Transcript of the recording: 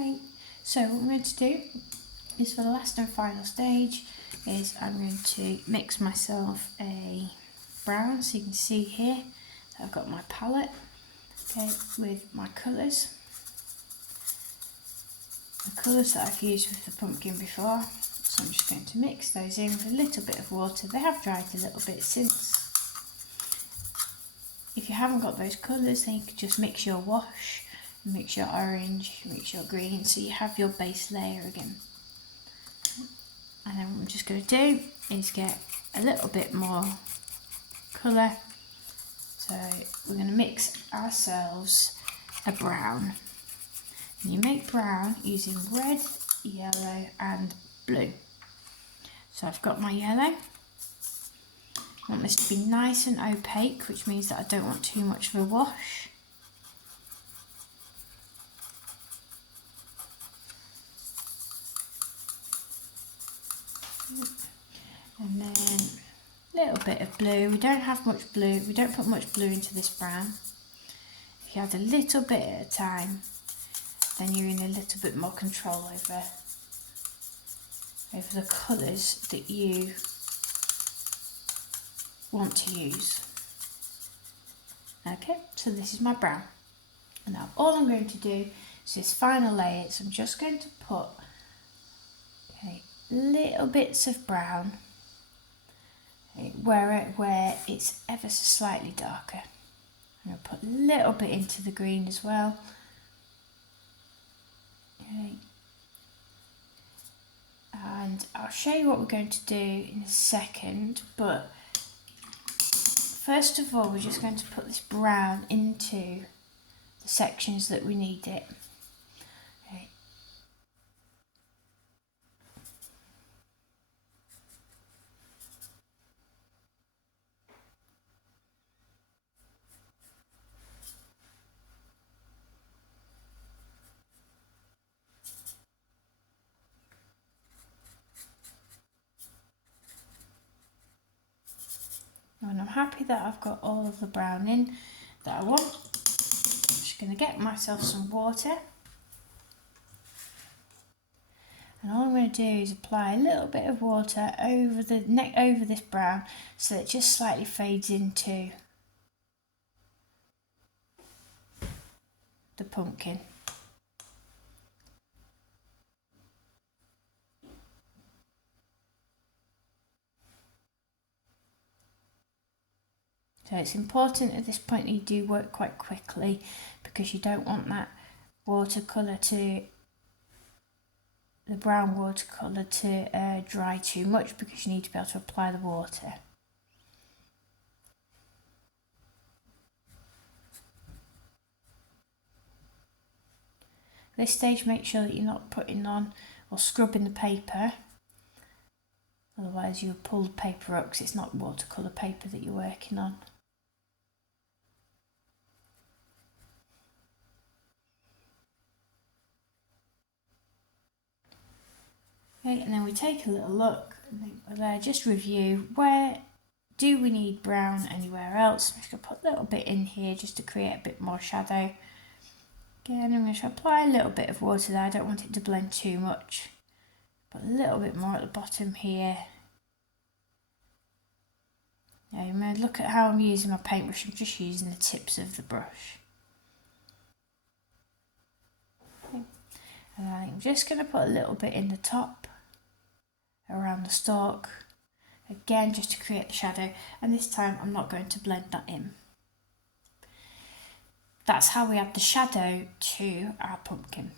Okay, so what I'm going to do is, for the last and final stage, is I'm going to mix myself a brown. So you can see here that I've got my palette, okay, with my colours. The colours that I've used with the pumpkin before. So I'm just going to mix those in with a little bit of water. They have dried a little bit since. If you haven't got those colours, then you can just mix your wash, mix your orange, mix your green, so you have your base layer again. And then what I'm just going to do is get a little bit more colour. So we're going to mix ourselves a brown. And you make brown using red, yellow and blue. So I've got my yellow. I want this to be nice and opaque, which means that I don't want too much of a wash. And then a little bit of blue. We don't have much blue, we don't put much blue into this brown. If you add a little bit at a time, then you're in a little bit more control over the colours that you want to use. Okay, so this is my brown. And now all I'm going to do is this final layer. So I'm just going to put little bits of brown where it's ever so slightly darker. I'm going to put a little bit into the green as well. Okay. And I'll show you what we're going to do in a second, but first of all we're just going to put this brown into the sections that we need it. Okay. And I'm happy that I've got all of the brown in that I want. I'm just going to get myself some water. And all I'm going to do is apply a little bit of water over this brown, so it just slightly fades into the pumpkin. So it's important at this point that you do work quite quickly, because you don't want that watercolour to, the brown watercolour to dry too much, because you need to be able to apply the water. At this stage, make sure that you're not putting on or scrubbing the paper, otherwise you'll pull the paper up, because it's not watercolour paper that you're working on. Okay, and then we take a little look and just review, where do we need brown anywhere else. I'm just going to put a little bit in here just to create a bit more shadow. Again, I'm going to apply a little bit of water there. I don't want it to blend too much. Put a little bit more at the bottom here. Now, I'm going to look at how I'm using my paintbrush. I'm just using the tips of the brush. Okay. And I'm just going to put a little bit in the top, around the stalk, again just to create the shadow, and this time I'm not going to blend that in. That's how we add the shadow to our pumpkin.